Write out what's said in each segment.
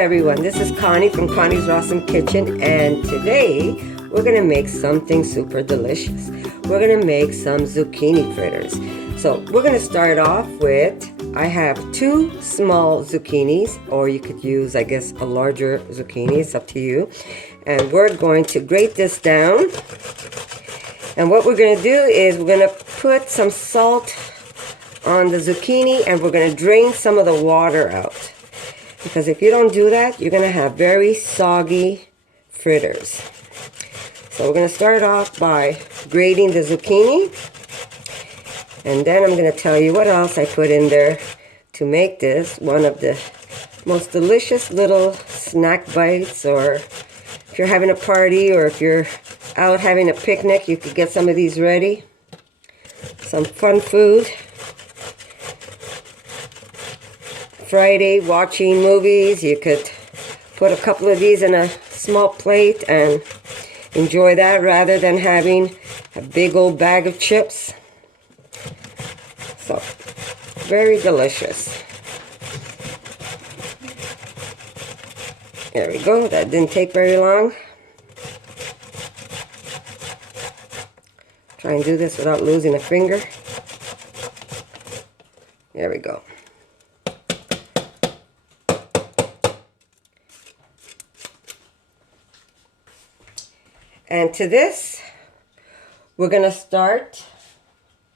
everyone, this is Connie from Connie's Rawsome Kitchen, and today we're going to make something super delicious. We're going to make some zucchini fritters. So we're going to start off with, I have 2 small zucchinis, or you could use, I guess, a larger zucchini, it's up to you. And we're going to grate this down. And what we're going to do is we're going to put some salt on the zucchini, and we're going to drain some of the water out. Because if you don't do that, you're going to have very soggy fritters. So we're going to start off by grating the zucchini. And then I'm going to tell you what else I put in there to make this one of the most delicious little snack bites. Or if you're having a party, or if you're out having a picnic, you could get some of these ready. Some fun food. Friday watching movies, you could put a couple of these in a small plate and enjoy that rather than having a big old bag of chips. So, very delicious. There we go, that didn't take very long. Try and do this without losing a finger. There we go. And to this, we're going to start,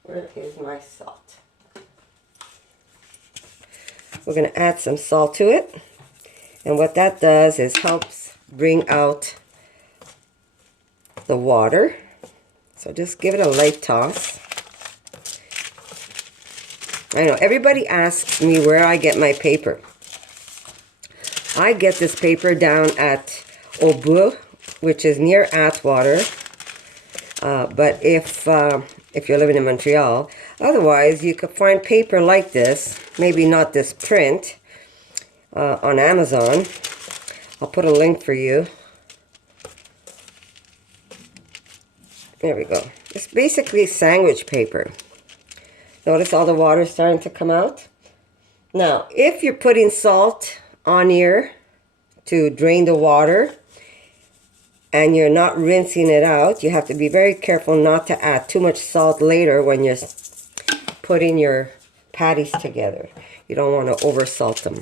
where is my salt? We're going to add some salt to it. And what that does is helps bring out the water. So just give it a light toss. I know, everybody asks me where I get my paper. I get this paper down at Bushwick, which is near Atwater, but if you're living in Montreal, otherwise you could find paper like this, maybe not this print, on Amazon. I'll put a link for you. There we go. It's basically sandwich paper. Notice all the water starting to come out? Now, if you're putting salt on here to drain the water, and you're not rinsing it out, you have to be very careful not to add too much salt later when you're putting your patties together. You don't want to over salt them.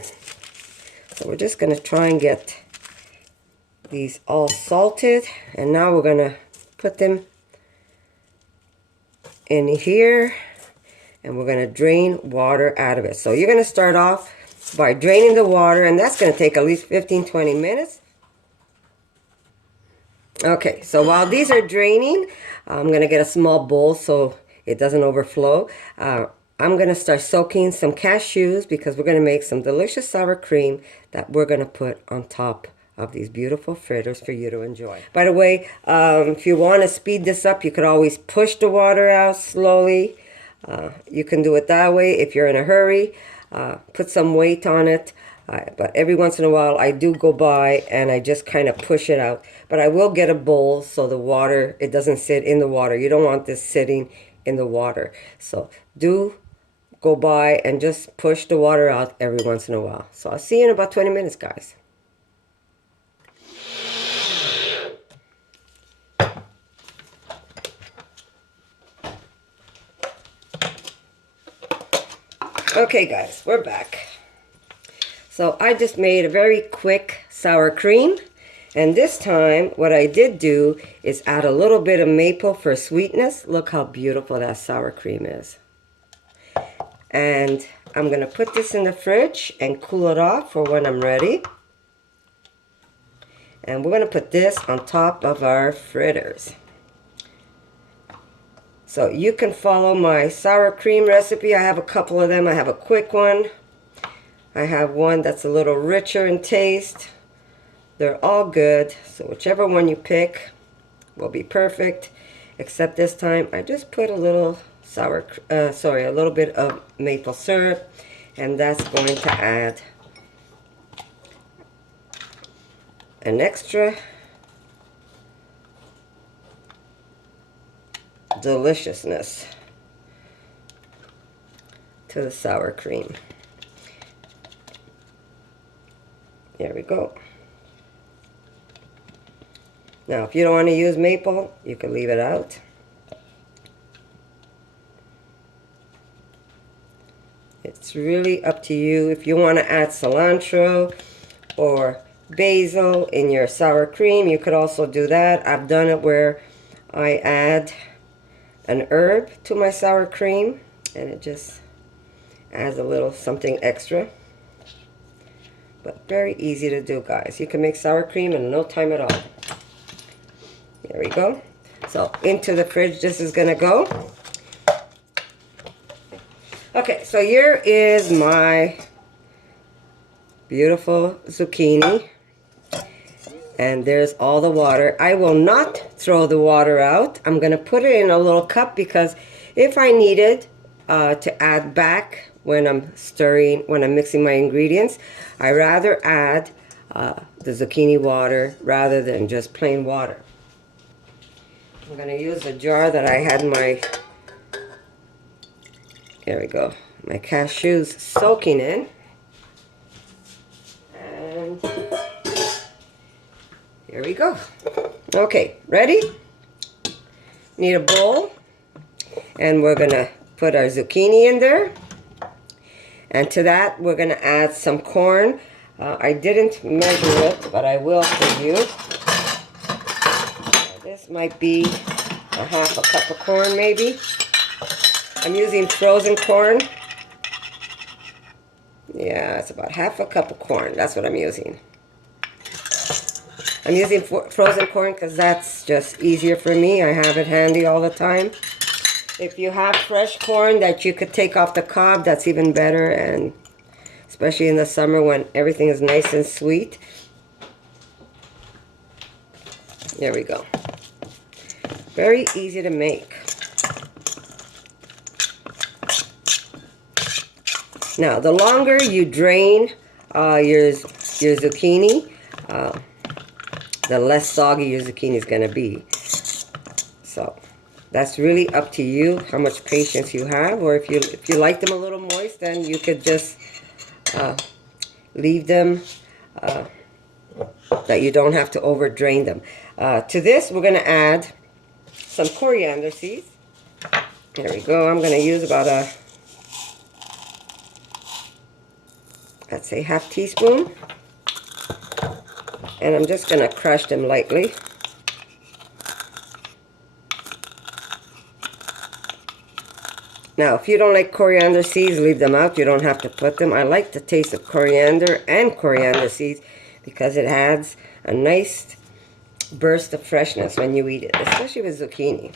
So we're just going to try and get these all salted, and now we're going to put them in here, and we're going to drain water out of it. So you're going to start off by draining the water, and that's going to take at least 15-20 minutes. Okay, so while these are draining, I'm going to get a small bowl so it doesn't overflow. I'm going to start soaking some cashews because we're going to make some delicious sour cream that we're going to put on top of these beautiful fritters for you to enjoy. By the way, if you want to speed this up, you could always push the water out slowly. You can do it that way. If you're in a hurry, put some weight on it. But every once in a while I do go by and I just kind of push it out. But I will get a bowl so the water, it doesn't sit in the water. You don't want this sitting in the water. So do go by and just push the water out every once in a while. So I'll see you in about 20 minutes, guys. Okay guys, we're back. So I just made a very quick sour cream, and this time what I did do is add a little bit of maple for sweetness. Look how beautiful that sour cream is. And I'm going to put this in the fridge and cool it off for when I'm ready. And we're going to put this on top of our fritters. So you can follow my sour cream recipe. I have a couple of them. I have a quick one. I have one that's a little richer in taste. They're all good, so whichever one you pick will be perfect. Except this time, I just put a little a little bit of maple syrup, and that's going to add an extra deliciousness to the sour cream. There we go. Now, if you don't want to use maple, you can leave it out. It's really up to you. If you want to add cilantro or basil in your sour cream, you could also do that. I've done it where I add an herb to my sour cream, and it just adds a little something extra. But very easy to do, guys. You can make sour cream in no time at all. There we go. So into the fridge this is gonna go. Okay, so here is my beautiful zucchini. And there's all the water. I will not throw the water out. I'm gonna put it in a little cup because if I needed to add back when I'm stirring, when I'm mixing my ingredients, I rather add the zucchini water rather than just plain water. I'm gonna use a jar that I had my, there we go, my cashews soaking in. And here we go. Okay, ready? Need a bowl, and we're gonna put our zucchini in there. And to that, we're gonna add some corn. I didn't measure it, but I will for you. This might be a half a cup of corn, maybe. I'm using frozen corn. Yeah, it's about half a cup of corn. That's what I'm using. I'm using frozen corn because that's just easier for me. I have it handy all the time. If you have fresh corn that you could take off the cob, that's even better, and especially in the summer when everything is nice and sweet. There we go. Very easy to make. Now, the longer you drain your zucchini, the less soggy your zucchini is going to be. So that's really up to you how much patience you have, or if you like them a little moist, then you could just leave them that you don't have to over drain them. To this, we're going to add some coriander seeds. There we go. I'm going to use about let's say half teaspoon. And I'm just going to crush them lightly. Now, if you don't like coriander seeds, leave them out. You don't have to put them. I like the taste of coriander and coriander seeds because it adds a nice burst of freshness when you eat it, especially with zucchini.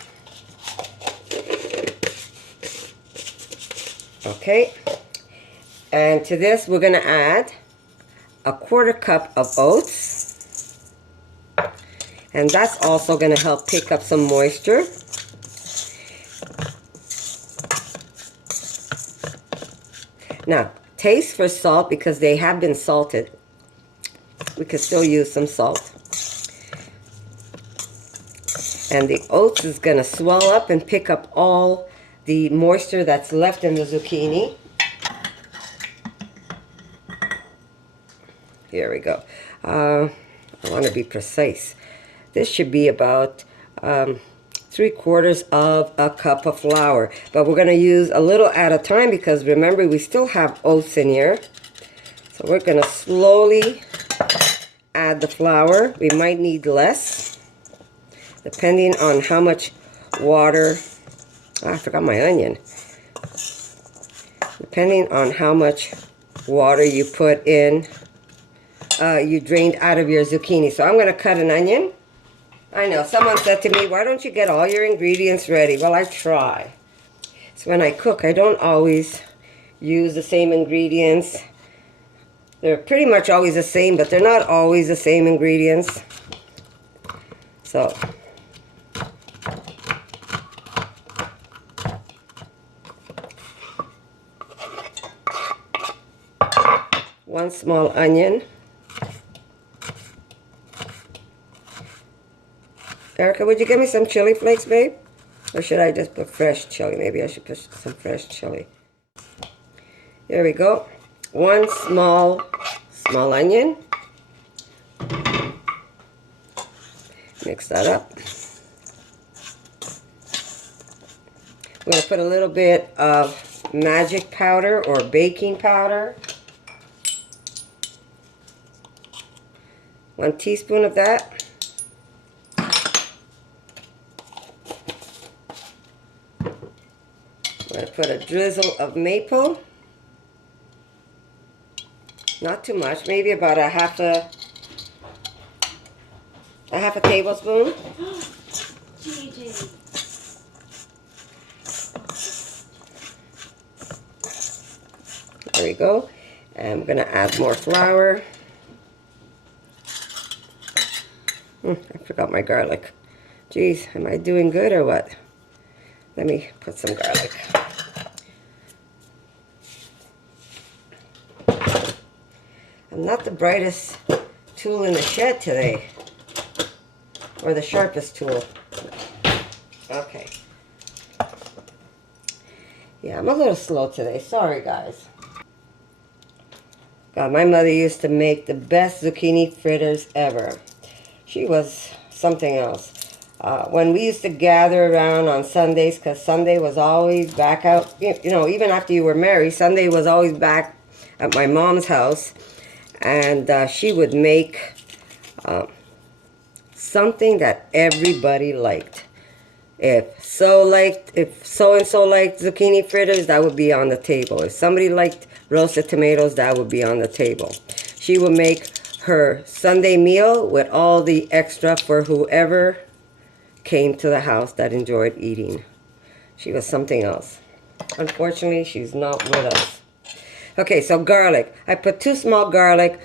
Okay. And to this, we're going to add a 1/4 cup of oats. And that's also going to help pick up some moisture. Now, taste for salt, because they have been salted. We could still use some salt. And the oats is going to swell up and pick up all the moisture that's left in the zucchini. Here we go. I want to be precise. This should be about 3/4 of a cup of flour. But we're going to use a little at a time because remember, we still have oats in here. So we're going to slowly add the flour. We might need less, depending on how much water. Oh, I forgot my onion. Depending on how much water you put in, you drained out of your zucchini. So I'm going to cut an onion. I know, someone said to me, why don't you get all your ingredients ready? Well, I try. So when I cook, I don't always use the same ingredients. They're pretty much always the same, but they're not always the same ingredients. So, one small onion. Erica, would you give me some chili flakes, babe? Or should I just put fresh chili? Maybe I should put some fresh chili. There we go. One small onion. Mix that up. I'm going to put a little bit of magic powder or baking powder. 1 teaspoon of that. I'm going to put a drizzle of maple. Not too much, maybe about a half a tablespoon. There we go. And I'm going to add more flour. I forgot my garlic. Jeez, am I doing good or what? Let me put some garlic. I'm not the brightest tool in the shed today. Or the sharpest tool. Okay. Yeah, I'm a little slow today. Sorry, guys. God, my mother used to make the best zucchini fritters ever. She was something else. When we used to gather around on Sundays, because Sunday was always back out, you know, even after you were married, Sunday was always back at my mom's house. And she would make something that everybody liked. If so-and-so liked zucchini fritters, that would be on the table. If somebody liked roasted tomatoes, that would be on the table. She would make her Sunday meal with all the extra for whoever came to the house that enjoyed eating. She was something else. Unfortunately, she's not with us. Okay, so garlic. I put 2 small garlic.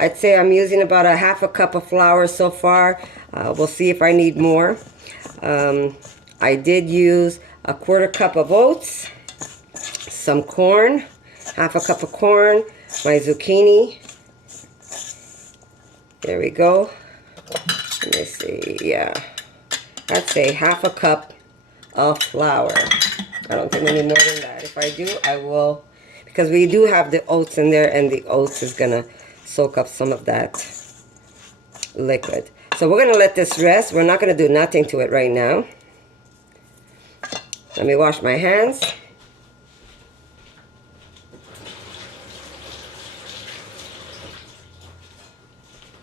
I'd say I'm using about a half a cup of flour so far. We'll see if I need more. I did use a 1/4 cup of oats, some corn, half a cup of corn, my zucchini. There we go. Let me see, yeah. I'd say half a cup of flour. I don't think we need more than that. If I do, I will, because we do have the oats in there, and the oats is gonna soak up some of that liquid. So we're gonna let this rest. We're not gonna do nothing to it right now. Let me wash my hands.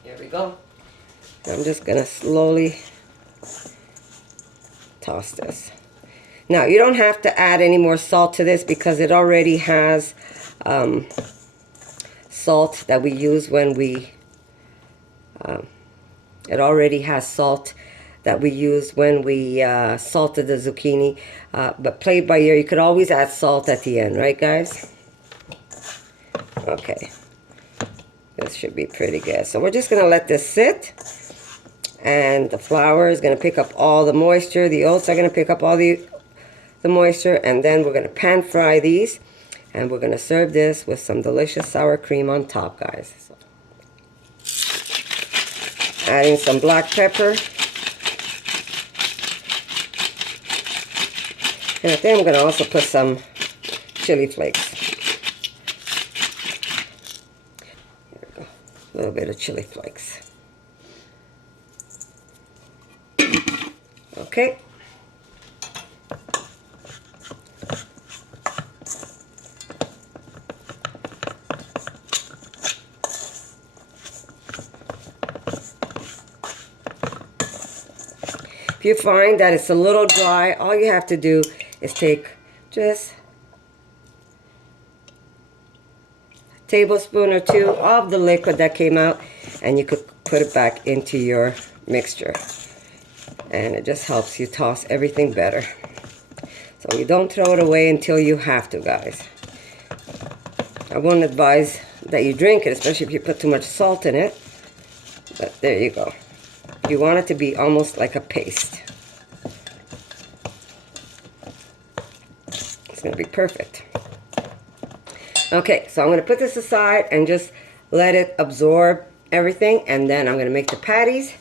Here we go. I'm just gonna slowly toss this. Now, you don't have to add any more salt to this because it already has salt that we use when we salted the zucchini. But play it by ear. You could always add salt at the end, right, guys? Okay. This should be pretty good. So we're just going to let this sit. And the flour is going to pick up all the moisture. The oats are going to pick up all the moisture. And then we're going to pan fry these. And we're going to serve this with some delicious sour cream on top, guys. So, adding some black pepper. And I think I'm going to also put some chili flakes. There we go. A little bit of chili flakes. Okay. If you find that it's a little dry, all you have to do is take just a tablespoon or 2 of the liquid that came out, and you could put it back into your mixture. And it just helps you toss everything better. So you don't throw it away until you have to, guys. I wouldn't advise that you drink it, especially if you put too much salt in it. But there you go. You want it to be almost like a paste. It's going to be perfect. Okay, so I'm going to put this aside and just let it absorb everything. And then I'm going to make the patties.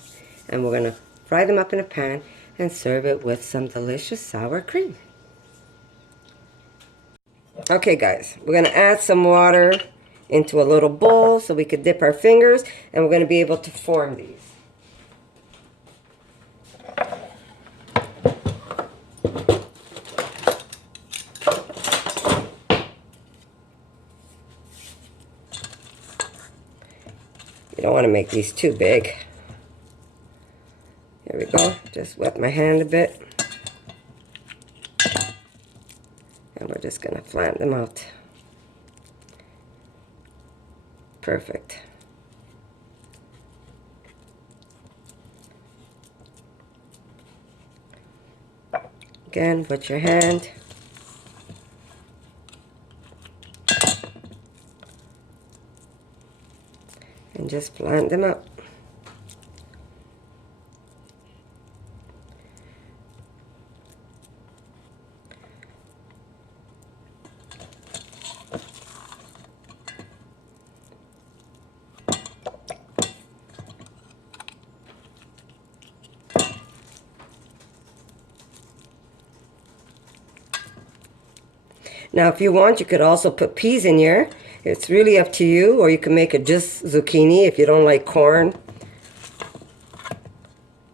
And we're going to fry them up in a pan and serve it with some delicious sour cream. Okay, guys, we're going to add some water into a little bowl so we could dip our fingers. And we're going to be able to form these. You don't want to make these too big. Here we go. Just wet my hand a bit. And we're just going to flatten them out. Perfect. Again, put your hand. And just flatten them out. Now, if you want, you could also put peas in here. It's really up to you, or you can make it just zucchini if you don't like corn.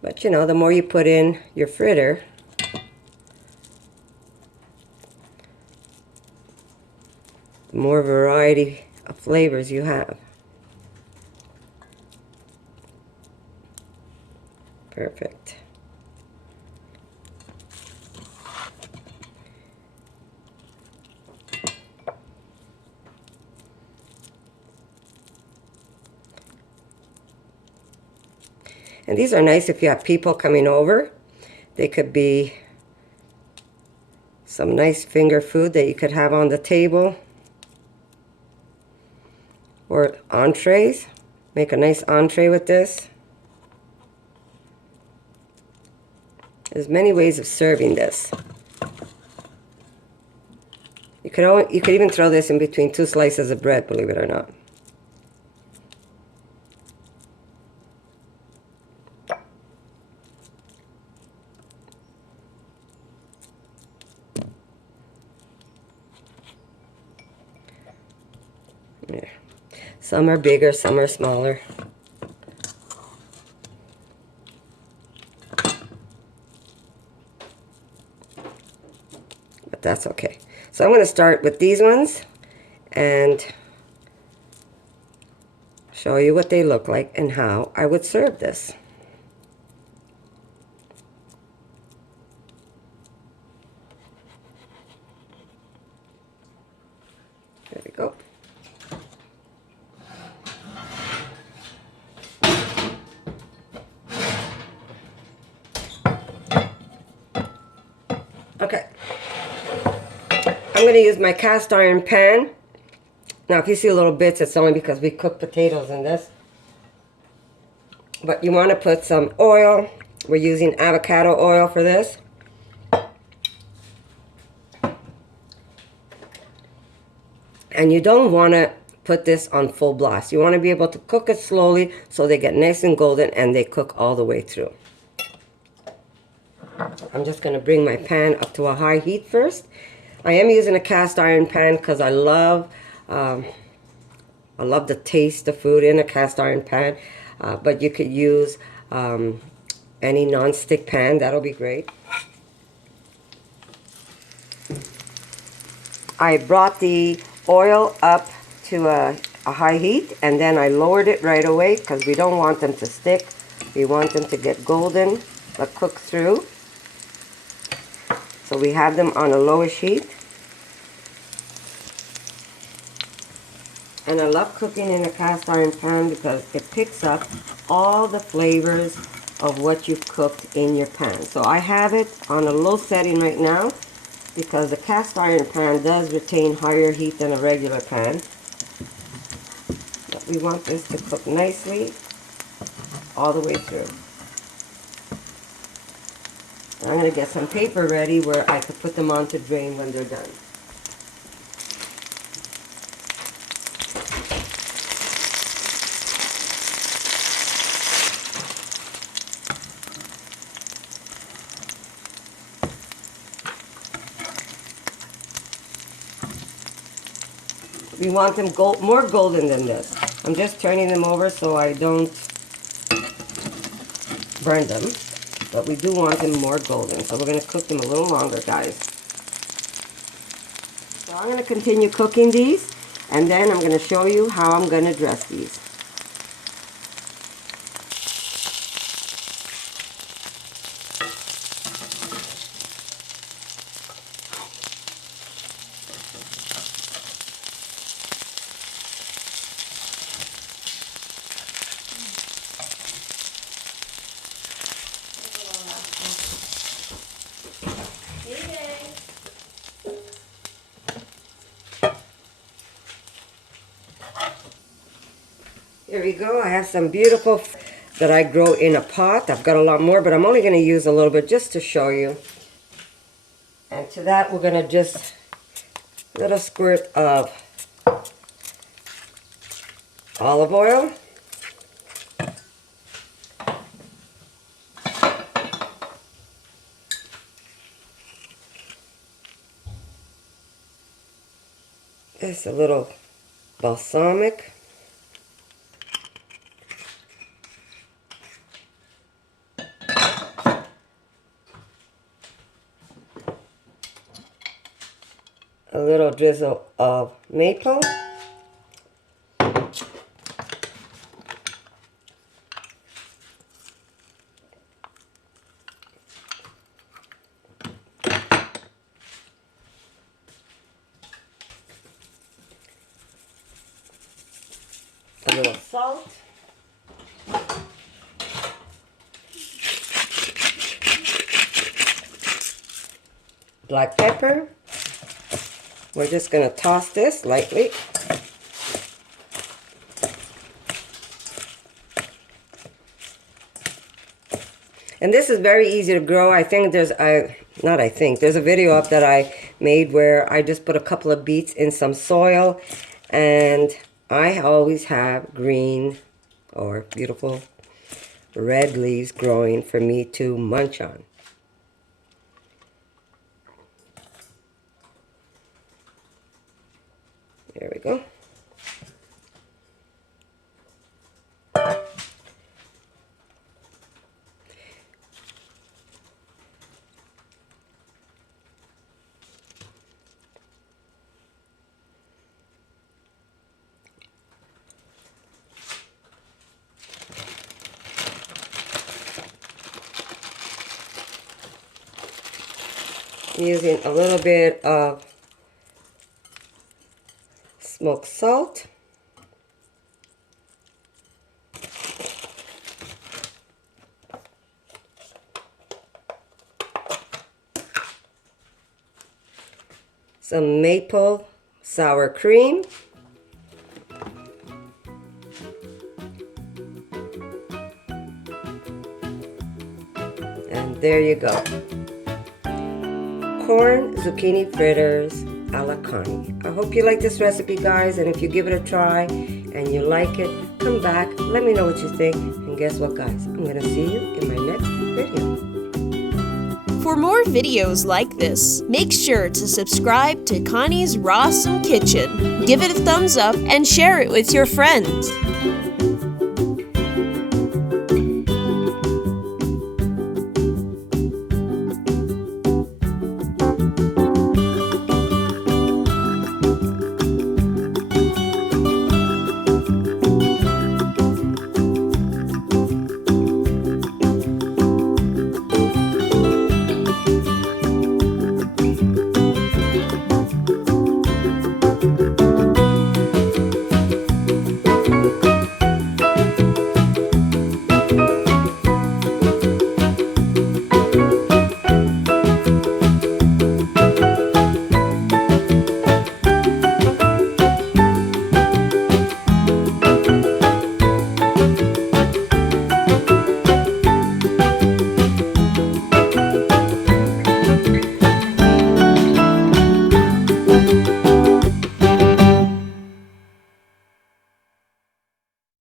But you know, the more you put in your fritter, the more variety of flavors you have. Perfect. And these are nice if you have people coming over. They could be some nice finger food that you could have on the table. Or entrees. Make a nice entree with this. There's many ways of serving this. You could even throw this in between 2 slices of bread, believe it or not. Yeah. Some are bigger, some are smaller. But that's okay. So I'm going to start with these ones and show you what they look like and how I would serve this. There we go. Okay. I'm going to use my cast iron pan. Now, if you see little bits, it's only because we cook potatoes in this. But you want to put some oil. We're using avocado oil for this. And you don't want to put this on full blast. You want to be able to cook it slowly so they get nice and golden and they cook all the way through. I'm just going to bring my pan up to a high heat first. I am using a cast iron pan because I love the taste of food in a cast iron pan. But you could use any non-stick pan. That'll be great. I brought the oil up to a high heat and then I lowered it right away because we don't want them to stick. We want them to get golden but cook through. So we have them on a lowish heat. And I love cooking in a cast iron pan because it picks up all the flavors of what you've cooked in your pan. So I have it on a low setting right now because the cast iron pan does retain higher heat than a regular pan. But we want this to cook nicely all the way through. I'm going to get some paper ready where I could put them on to drain when they're done. We want them more golden than this. I'm just turning them over so I don't burn them. But we do want them more golden. So we're going to cook them a little longer, guys. So I'm going to continue cooking these. And then I'm going to show you how I'm going to dress these. Here we go. I have some beautiful that I grow in a pot. I've got a lot more, but I'm only going to use a little bit just to show you. And to that, we're going to just a little squirt of olive oil. Just a little balsamic. A little drizzle of maple. A little salt. Black pepper. We're just going to toss this lightly. And this is very easy to grow. I think there's there's a video up that I made where I just put a couple of beets in some soil, and I always have green or beautiful red leaves growing for me to munch on. There we go. Using a little bit of smoked salt. Some maple sour cream. And there you go. Corn zucchini fritters a la Connie. I hope you like this recipe, guys, and if you give it a try and you like it, come back, let me know what you think, and guess what, guys? I'm going to see you in my next video. For more videos like this, make sure to subscribe to Connie's RAWsome Kitchen, give it a thumbs up, and share it with your friends.